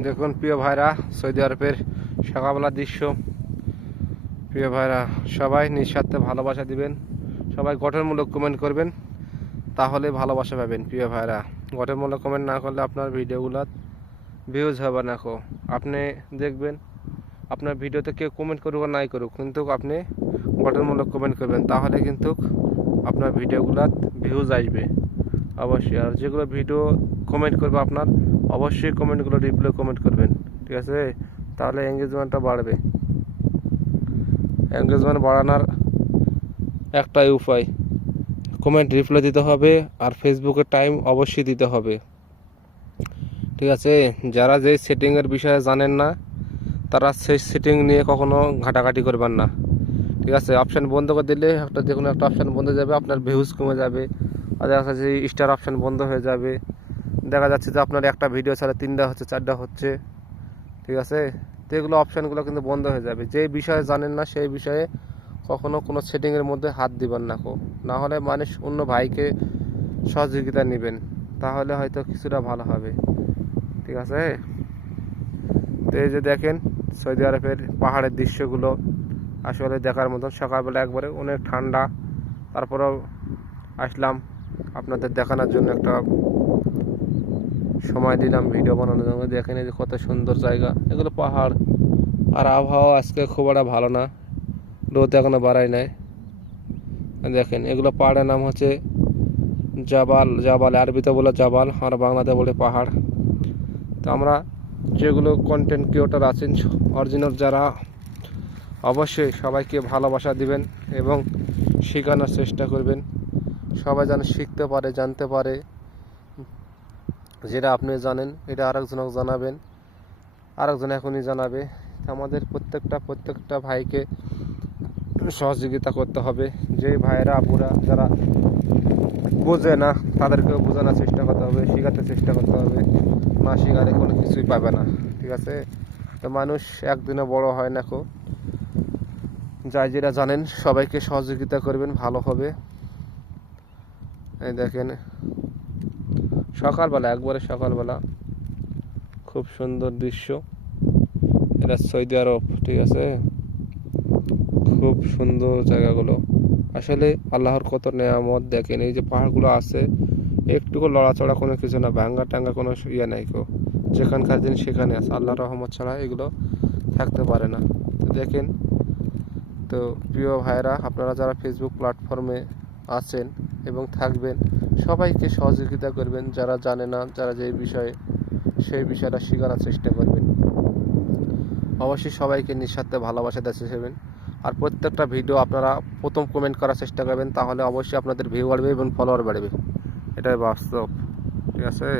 দেখুন প্রিয় ভাইরা, সৌদি আরবের সকালবেলার দৃশ্য। প্রিয় ভাইরা, সবাই নিঃস্বার্থে ভালোবাসা দিবেন, সবাই গঠনমূলক কমেন্ট করবেন, তাহলে ভালোবাসা পাবেন। প্রিয় ভাইরা, গঠনমূলক কমেন্ট না করলে আপনার ভিডিওগুলো ভিউজ হবে না। আপনি দেখবেন আপনার ভিডিওতে কেউ কমেন্ট করুক আর নাই করুক, কিন্তু আপনি গঠনমূলক কমেন্ট করবেন, তাহলে কিন্তু আপনার ভিডিওগুলো ভিউজ আসবে অবশ্যই। আর যেগুলো ভিডিও কমেন্ট করবে আপনার, অবশ্যই কমেন্টগুলো রিপ্লাই কমেন্ট করবেন, ঠিক আছে? তাহলে এঙ্গেজমেন্টটা বাড়বে। এঙ্গেজমেন্ট বাড়ানোর একটাই উপায়, কমেন্ট রিপ্লাই দিতে হবে আর ফেসবুকের টাইম অবশ্যই দিতে হবে, ঠিক আছে? যারা যে সেটিংয়ের বিষয়ে জানেন না, তারা সেই সেটিং নিয়ে কখনো ঘাটাঘাটি করবেন না, ঠিক আছে? অপশান বন্ধ করে দিলে একটা যে কোনো একটা অপশান বন্ধ হয়ে যাবে, আপনার ভিউজ কমে যাবে, আর দেখা যাচ্ছে যে স্টার অপশান বন্ধ হয়ে যাবে। দেখা যাচ্ছে যে আপনার একটা ভিডিও ছাড়া 3টা হচ্ছে, 4টা হচ্ছে, ঠিক আছে? তো এগুলো অপশানগুলো কিন্তু বন্ধ হয়ে যাবে। যে বিষয়ে জানেন না সেই বিষয়ে কখনো কোনো সেটিংয়ের মধ্যে হাত দিবেন না। না হলে মানুষ অন্য ভাইকে সহযোগিতা নেবেন, তাহলে হয়তো কিছুটা ভালো হবে, ঠিক আছে? তো এই যে দেখেন সৌদি আরবের পাহাড়ের দৃশ্যগুলো আসলে দেখার মতন। সকালবেলা একবারে অনেক ঠান্ডা, তারপরেও আসলাম আপনাদের দেখানোর জন্য, একটা সময় দিলাম ভিডিও বানানোর জন্য। দেখেন এই যে কত সুন্দর জায়গা, এগুলো পাহাড়। আর আবহাওয়া আজকে খুব একটা ভালো না, রোদ এখনো বাড়ায় নাই। দেখেন এগুলো পাহাড়ের নাম হচ্ছে জাবাল, জাবাল আরবিতে বলে জাবাল, আর বাংলাতে বলে পাহাড়। তো আমরা যেগুলো কন্টেন্ট ক্রিয়েটর আছেন অরিজিনাল যারা, অবশ্যই সবাইকে ভালোবাসা দিবেন এবং শেখানোর চেষ্টা করবেন, সবাই যেন শিখতে পারে, জানতে পারে। যেটা আপনি জানেন এটা আরেকজনকে জানাবেন, আরেকজন এখনই জানাবে। আমাদের প্রত্যেকটা ভাইকে সহযোগিতা করতে হবে। যে ভাইয়েরা আপুরা যারা বোঝে না, তাদেরকেও বোঝানোর চেষ্টা করতে হবে, শেখাতে চেষ্টা করতে হবে। না শেখালে কোনো কিছুই পাবে না, ঠিক আছে? তো মানুষ একদিনে বড় হয় না। যাই যেটা জানেন সবাইকে সহযোগিতা করবেন, ভালো হবে। এই দেখেন সকালবেলা, একবারে সকালবেলা খুব সুন্দর দৃশ্য। এটা সৌদি আরব, ঠিক আছে? খুব সুন্দর জায়গাগুলো, আসলে আল্লাহর কত নেয়ামত। দেখেন এই যে পাহাড়গুলো আছে, একটুকু লড়াচড়া কোনো কিছু না, ভাঙ্গা টাঙ্গা কোনো ইয়ে নাই। যেখানকার জিনিস সেখানে আছে, আল্লাহর রহমত ছাড়া এগুলো থাকতে পারে না। দেখেন তো প্রিয় ভাইরা, আপনারা যারা ফেসবুক প্ল্যাটফর্মে আছেন এবং থাকবেন, সবাইকে সহযোগিতা করবেন। যারা জানে না, যারা যে বিষয়ে, সেই বিষয়টা শেখানোর চেষ্টা করবেন। অবশ্যই সবাইকে নিঃস্বার্থে ভালোবাসা দেখাবেন। আর প্রত্যেকটা ভিডিও আপনারা প্রথম কমেন্ট করার চেষ্টা করবেন, তাহলে অবশ্যই আপনাদের ভিউ বাড়বে এবং ফলোয়ার বাড়বে। এটাই বাস্তব, ঠিক আছে?